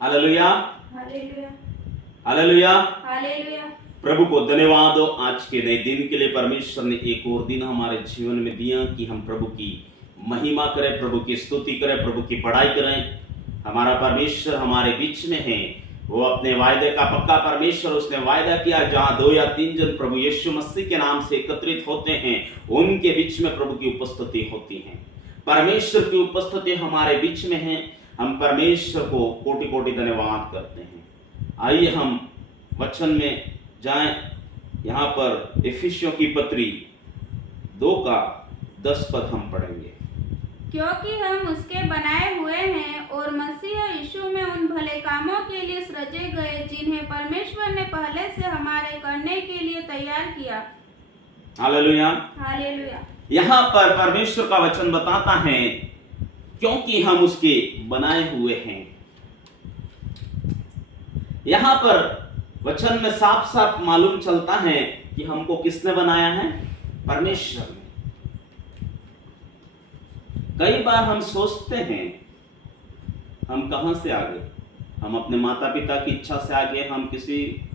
Hallelujah, hallelujah, hallelujah. Hallelujah. प्रभु को धन्यवाद हो आज के नए दिन के लिए। परमेश्वर ने एक और दिन हमारे जीवन में दिया कि हम प्रभु की महिमा करें, प्रभु की स्तुति करें, प्रभु की बड़ाई करें। हमारा परमेश्वर हमारे बीच में है। वो अपने वायदे का पक्का परमेश्वर। उसने वायदा किया जहां 2 या 3 जन प्रभु यीशु मसीह के नाम से एकत्रित होते हैं, उनके बीच में प्रभु की उपस्थिति होती है। परमेश्वर की उपस्थिति हमारे बीच में है। हम परमेश्वर को कोटि कोटि धन्यवाद करते हैं। आइए हम वचन में जाएं। यहाँ पर इफिसियों की पत्री 2 का 10 पद हम पढ़ेंगे। क्योंकि हम उसके बनाए हुए हैं और मसीह यीशु में उन भले कामों के लिए सृजे गए जिन्हें परमेश्वर ने पहले से हमारे करने के लिए तैयार किया। हालेलुया। हालेलुया। यहाँ पर परमेश्वर का वचन बताता है क्योंकि हम उसके बनाए हुए हैं। यहाँ पर वचन में साफ साफ मालूम चलता है कि हमको किसने बनाया है? परमेश्वर ने। कई बार हम सोचते हैं हम कहां से आ गए? हम अपने माता पिता की इच्छा से आ गए, हम किसी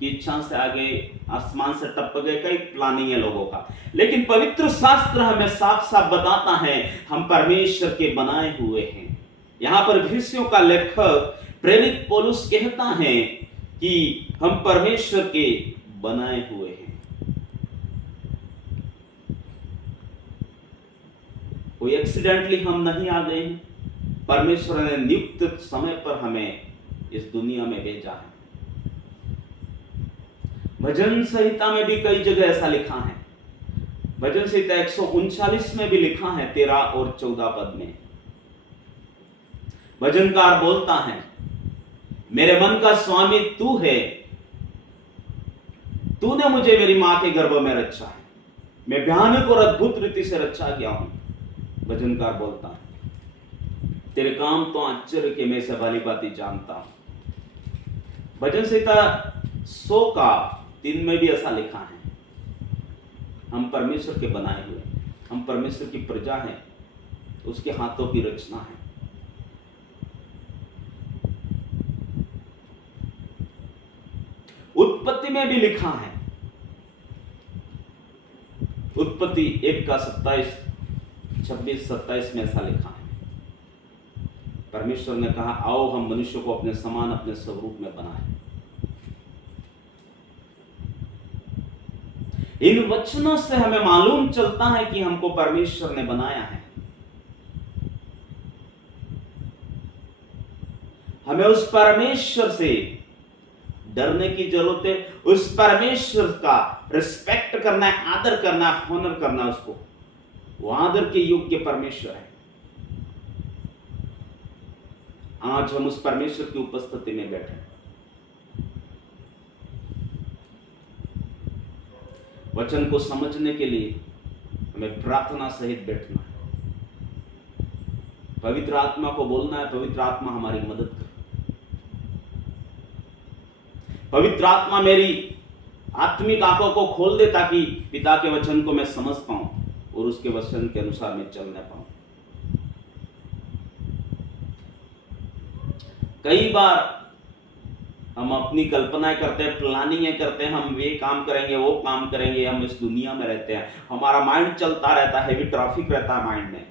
की इच्छा से आ गए, आसमान से टपक गए। कई प्लानिंग है लोगों का, लेकिन पवित्र शास्त्र हमें साफ साफ बताता है हम परमेश्वर के बनाए हुए हैं। यहां पर इफिसियों का लेखक प्रेरित पौलुस कहता है कि हम परमेश्वर के बनाए हुए हैं। कोई एक्सीडेंटली हम नहीं आ गए हैं। परमेश्वर ने नियुक्त समय पर हमें इस दुनिया में भेजा है। भजन संहिता में भी कई जगह ऐसा लिखा है। भजन संहिता 139 में भी लिखा है 13 और 14 पद में। भजनकार बोलता है, मेरे मन का स्वामी तू है, तूने मुझे मेरी मां के गर्भ में रचा है, मैं भयानक और अद्भुत रीति से रचा गया हूं। भजनकार बोलता है, तेरे काम तो आश्चर्य के मैं से भली भांति जानता हूं। भजन संहिता 100 का 3 में भी ऐसा लिखा है, हम परमेश्वर के बनाए हुए, हम परमेश्वर की प्रजा हैं, उसके हाथों की रचना है। उत्पत्ति में भी लिखा है, उत्पत्ति 1 का 26-27 में ऐसा लिखा है। परमेश्वर ने कहा, आओ हम मनुष्य को अपने समान अपने स्वरूप में बनाएं। इन वचनों से हमें मालूम चलता है कि हमको परमेश्वर ने बनाया है। हमें उस परमेश्वर से डरने की जरूरत है। उस परमेश्वर का रिस्पेक्ट करना है, आदर करना है, ऑनर करना है उसको। वो आदर के योग्य परमेश्वर है। आज हम उस परमेश्वर की उपस्थिति में बैठे। वचन को समझने के लिए हमें प्रार्थना सहित बैठना है। पवित्र आत्मा को बोलना है, पवित्र आत्मा हमारी मदद करे। पवित्र आत्मा मेरी आत्मिक आंखों को खोल दे ताकि पिता के वचन को मैं समझ पाऊं और उसके वचन के अनुसार मैं चलने पाऊं। कई बार हम अपनी कल्पनाएं करते हैं, प्लानिंग करते हैं, हम ये काम करेंगे, वो काम करेंगे। हम इस दुनिया में रहते हैं, हमारा माइंड चलता रहता है, हेवी ट्रैफिक रहता है माइंड में।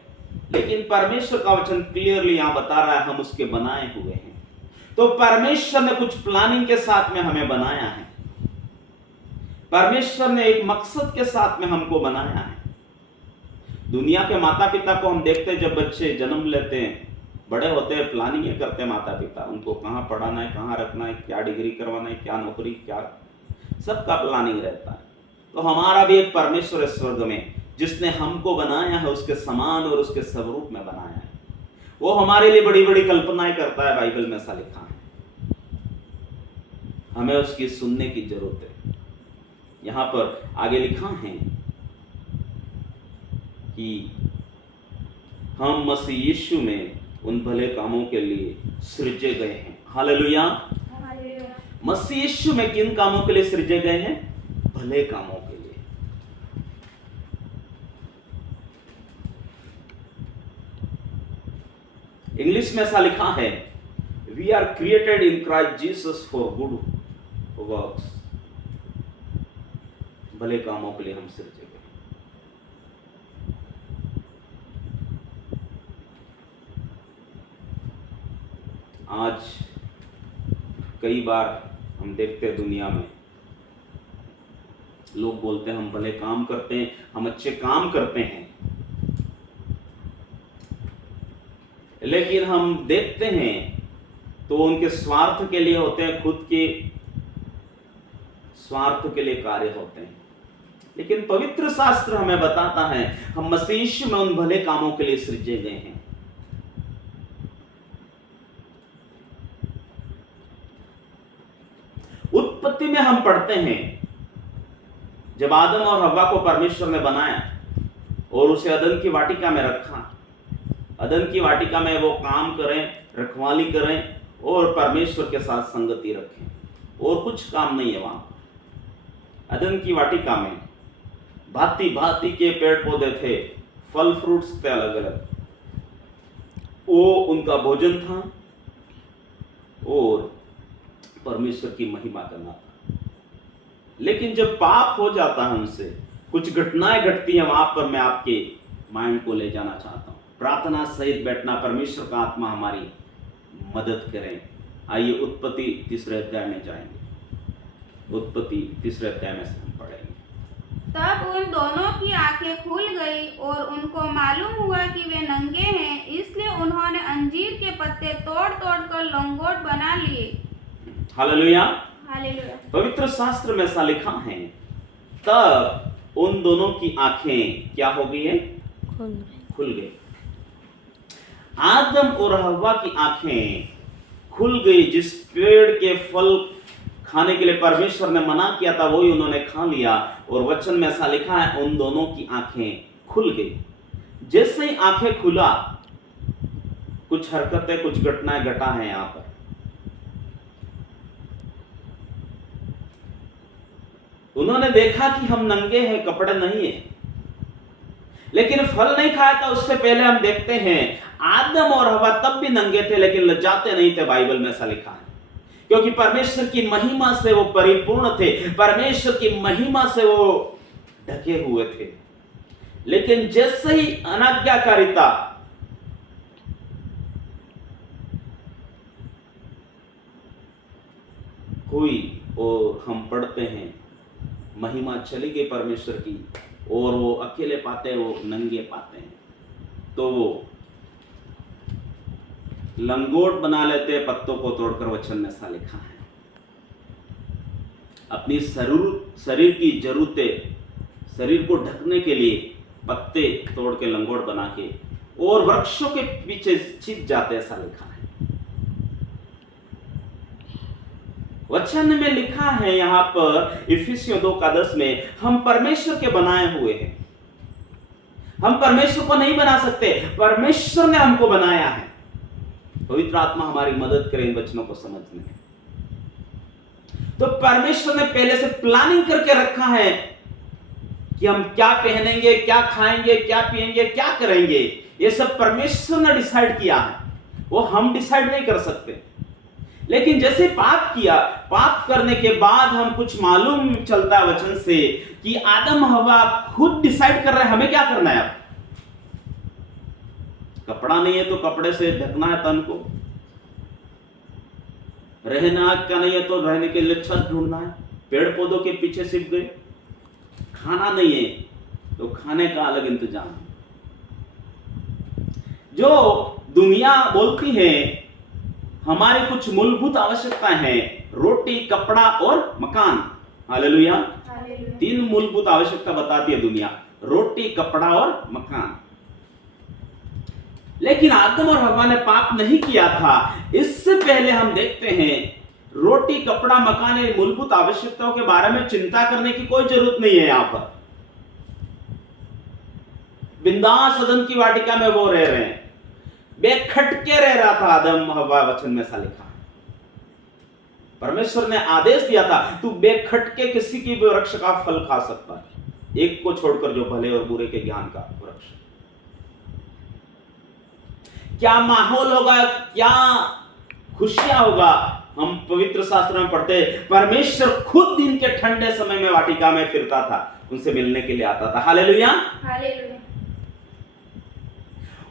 लेकिन परमेश्वर का वचन क्लियरली यहां बता रहा है हम उसके बनाए हुए हैं। तो परमेश्वर ने कुछ प्लानिंग के साथ में हमें बनाया है। परमेश्वर ने एक मकसद के साथ में हमको बनाया है। दुनिया के माता पिता को हम देखते हैं, जब बच्चे जन्म लेते हैं, बड़े होते हैं, प्लानिंग करते हैं माता पिता, उनको कहाँ पढ़ाना है, कहाँ रखना है, क्या डिग्री करवाना है, क्या नौकरी, क्या, सबका प्लानिंग रहता है। तो हमारा भी एक परमेश्वर है स्वर्ग में, जिसने हमको बनाया है, उसके समान और उसके स्वरूप में बनाया है। वो हमारे लिए बड़ी बड़ी कल्पनाएं करता है। बाइबल में ऐसा लिखा है। हमें उसकी सुनने की जरूरत है। यहां पर आगे लिखा है कि हम मसीह यीशु में उन भले कामों के लिए सृजे गए हैं। हालेलुया। हालेलुया। मसीह यीशु में किन कामों के लिए सृजे गए हैं? भले कामों के लिए। इंग्लिश में ऐसा लिखा है, we are created in Christ Jesus for good works, भले कामों के लिए हम सृजे गए। आज कई बार हम देखते हैं दुनिया में लोग बोलते हैं हम भले काम करते हैं, हम अच्छे काम करते हैं, लेकिन हम देखते हैं तो उनके स्वार्थ के लिए होते हैं, खुद के स्वार्थ के लिए कार्य होते हैं। लेकिन पवित्र शास्त्र हमें बताता है हम मसीह यीशु में उन भले कामों के लिए सृजे गए हैं। उत्पत्ति में हम पढ़ते हैं जब आदम और हव्वा को परमेश्वर ने बनाया और उसे अदन की वाटिका में रखा, अदन की वाटिका में वो काम करें, रखवाली करें और परमेश्वर के साथ संगति रखें, और कुछ काम नहीं है वहां। अदन की वाटिका में भांति भांति के पेड़ पौधे थे, फल फ्रूट्स थे अलग अलग, वो उनका भोजन था और परमेश्वर की महिमा करना था। लेकिन जब पाप हो जाता है उनसे कुछ घटनाएं घटती हैं, वहां पर मैं आपके माइंड को ले जाना चाहता हूं। प्रार्थना सहित बैठना, परमेश्वर का आत्मा हमारी मदद करें। आइए उत्पत्ति 3 अध्याय में जाएंगे। उत्पत्ति 3 अध्याय में से हम पढ़ेंगे। तब उन दोनों की आंखें खुल गई और उनको मालूम हुआ कि वे नंगे हैं, इसलिए उन्होंने अंजीर के पत्ते तोड़ तोड़ कर लंगोट बना लिए। हालेलुया। हालेलुया। पवित्र शास्त्र में ऐसा लिखा है, तब उन दोनों की आंखें क्या हो गई है? खुल गई। आदम और हव्वा की आंखें खुल गई। जिस पेड़ के फल खाने के लिए परमेश्वर ने मना किया था वही उन्होंने खा लिया, और वचन में ऐसा लिखा है उन दोनों की आंखें खुल गई। जैसे ही आंखें खुला, कुछ हरकतें, कुछ घटनाएं घटा है यहां पर। उन्होंने देखा कि हम नंगे हैं, कपड़े नहीं है, लेकिन फल नहीं खाया था। उससे पहले हम देखते हैं आदम और हव्वा तब भी नंगे थे, लेकिन लज्जाते नहीं थे। बाइबल में ऐसा लिखा है, क्योंकि परमेश्वर की महिमा से वो परिपूर्ण थे, परमेश्वर की महिमा से वो ढके हुए थे। लेकिन जैसे ही अनाज्ञाकारिता हुई और हम पढ़ते हैं महिमा चली गई परमेश्वर की, और वो अकेले पाते हैं, वो नंगे पाते हैं, तो वो लंगोट बना लेते हैं पत्तों को तोड़कर। वचन में ऐसा लिखा है अपनी शरीर की जरूरतें, शरीर को ढकने के लिए पत्ते तोड़ के लंगोट बना के और वृक्षों के पीछे छिप जाते, ऐसा लिखा है। वचन में लिखा है यहां पर इफिसियों 2:10 में, हम परमेश्वर के बनाए हुए हैं। हम परमेश्वर को नहीं बना सकते, परमेश्वर ने हमको बनाया है। पवित्र आत्मा हमारी मदद करे इन वचनों को समझने में। तो परमेश्वर ने पहले से प्लानिंग करके रखा है कि हम क्या पहनेंगे, क्या खाएंगे, क्या पिएंगे, क्या करेंगे। ये सब परमेश्वर ने डिसाइड किया है, वो हम डिसाइड नहीं कर सकते। लेकिन जैसे पाप किया, पाप करने के बाद हम कुछ मालूम चलता है वचन से कि आदम हव्वा खुद डिसाइड कर रहे हैं हमें क्या करना है। अब कपड़ा नहीं है तो कपड़े से ढकना है तन को, रहना का नहीं है तो रहने के लिए छत ढूंढना है, पेड़ पौधों के पीछे छिप गए। खाना नहीं है तो खाने का अलग इंतजाम है। जो दुनिया बोलती है हमारी कुछ मूलभूत आवश्यकताएं हैं, रोटी, कपड़ा और मकान। हालेलुया। 3 मूलभूत आवश्यकता बताती है दुनिया, रोटी, कपड़ा और मकान। लेकिन आदम और हव्वा ने पाप नहीं किया था। इससे पहले हम देखते हैं रोटी, कपड़ा, मकान, ये मूलभूत आवश्यकताओं के बारे में चिंता करने की कोई जरूरत नहीं है। यहां पर बिंदास अदन की वाटिका में वो रह रहे हैं, बेखटके रह रहा था आदम हव्वा। वचन में ऐसा लिखा है परमेश्वर ने आदेश दिया था तू बेखटके किसी की भी वृक्ष का फल खा सकता है, एक को छोड़कर जो भले और बुरे के ज्ञान का वृक्ष। क्या माहौल होगा, क्या खुशियां होगा। हम पवित्र शास्त्र में पढ़ते हैं परमेश्वर खुद दिन के ठंडे समय में वाटिका में फिरता था, उनसे मिलने के लिए आता था। Hallelujah, hallelujah.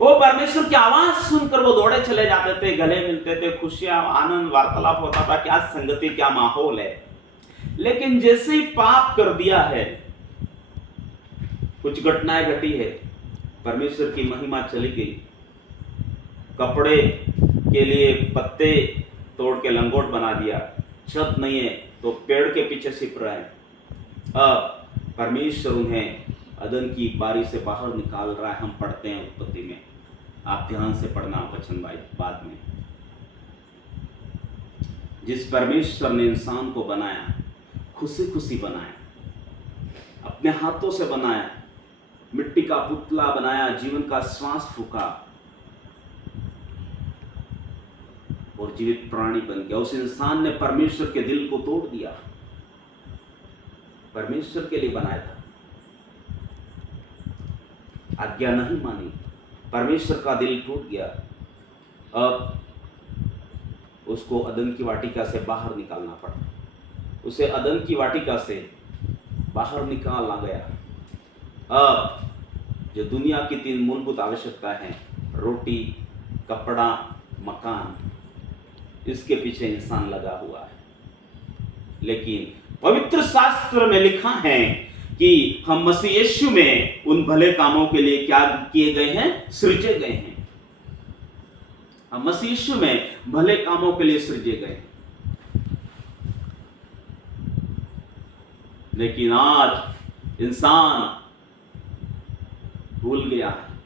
वो परमेश्वर की आवाज सुनकर वो दौड़े चले जाते थे, गले मिलते थे, खुशियां, आनंद, वार्तालाप होता था। क्या संगति, क्या माहौल है। लेकिन जैसे ही पाप कर दिया है, कुछ घटनाएं घटी है, परमेश्वर की महिमा चली गई। कपड़े के लिए पत्ते तोड़ के लंगोट बना दिया, छत नहीं है तो पेड़ के पीछे छिप रहे हैं। अब परमेश्वर उन्हें अदन की बारी से बाहर निकाल रहा है। हम पढ़ते हैं उत्पत्ति में, आप ध्यान से पढ़ना वचन बाद में। जिस परमेश्वर ने इंसान को बनाया, खुशी खुशी बनाया, अपने हाथों से बनाया, मिट्टी का पुतला बनाया, जीवन का श्वास फूका और जीवित प्राणी बन गया। उस इंसान ने परमेश्वर के दिल को तोड़ दिया। परमेश्वर के लिए बनाया था, आज्ञा नहीं मानी, परमेश्वर का दिल टूट गया। अब उसको अदन की वाटिका से बाहर निकालना पड़ा। उसे अदन की वाटिका से बाहर निकाला गया। अब जो दुनिया की 3 मूलभूत आवश्यकता है, रोटी, कपड़ा, मकान, इसके पीछे इंसान लगा हुआ है। लेकिन पवित्र शास्त्र में लिखा है कि हम मसीह यीशु में उन भले कामों के लिए क्या किए गए हैं, सृजे गए हैं। हम मसीह यीशु में भले कामों के लिए सृजे गए हैं। लेकिन आज इंसान भूल गया है,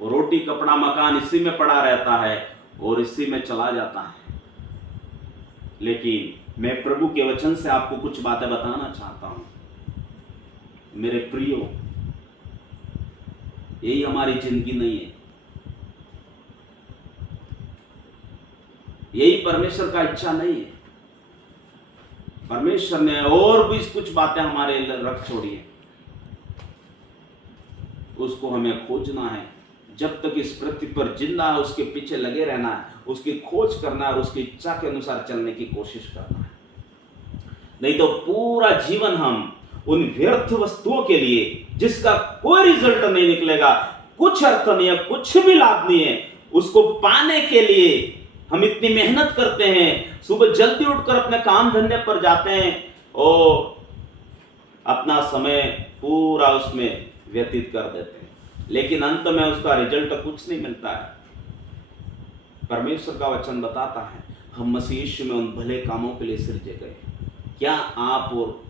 वो रोटी, कपड़ा, मकान इसी में पड़ा रहता है और इसी में चला जाता है। लेकिन मैं प्रभु के वचन से आपको कुछ बातें बताना चाहता हूं। मेरे प्रियो, यही हमारी जिंदगी नहीं है, यही परमेश्वर का इच्छा नहीं है। परमेश्वर ने और भी कुछ बातें हमारे लिए रख छोड़ी है, उसको हमें खोजना है। जब तक इस पृथ्वी पर जिंदा है, उसके पीछे लगे रहना है, उसकी खोज करना है और उसकी इच्छा के अनुसार चलने की कोशिश करना है। नहीं तो पूरा जीवन हम उन व्यर्थ वस्तुओं के लिए, जिसका कोई रिजल्ट नहीं निकलेगा, कुछ अर्थ नहीं है, कुछ भी लाभ नहीं है, उसको पाने के लिए हम इतनी मेहनत करते हैं, सुबह जल्दी उठकर अपने काम धंधे पर जाते हैं और अपना समय पूरा उसमें व्यतीत कर देते हैं, लेकिन अंत में उसका रिजल्ट कुछ नहीं मिलता है। परमेश्वर का वचन बताता है हम मसीह यीशु में उन भले कामों के लिए सृजे गए। क्या आप और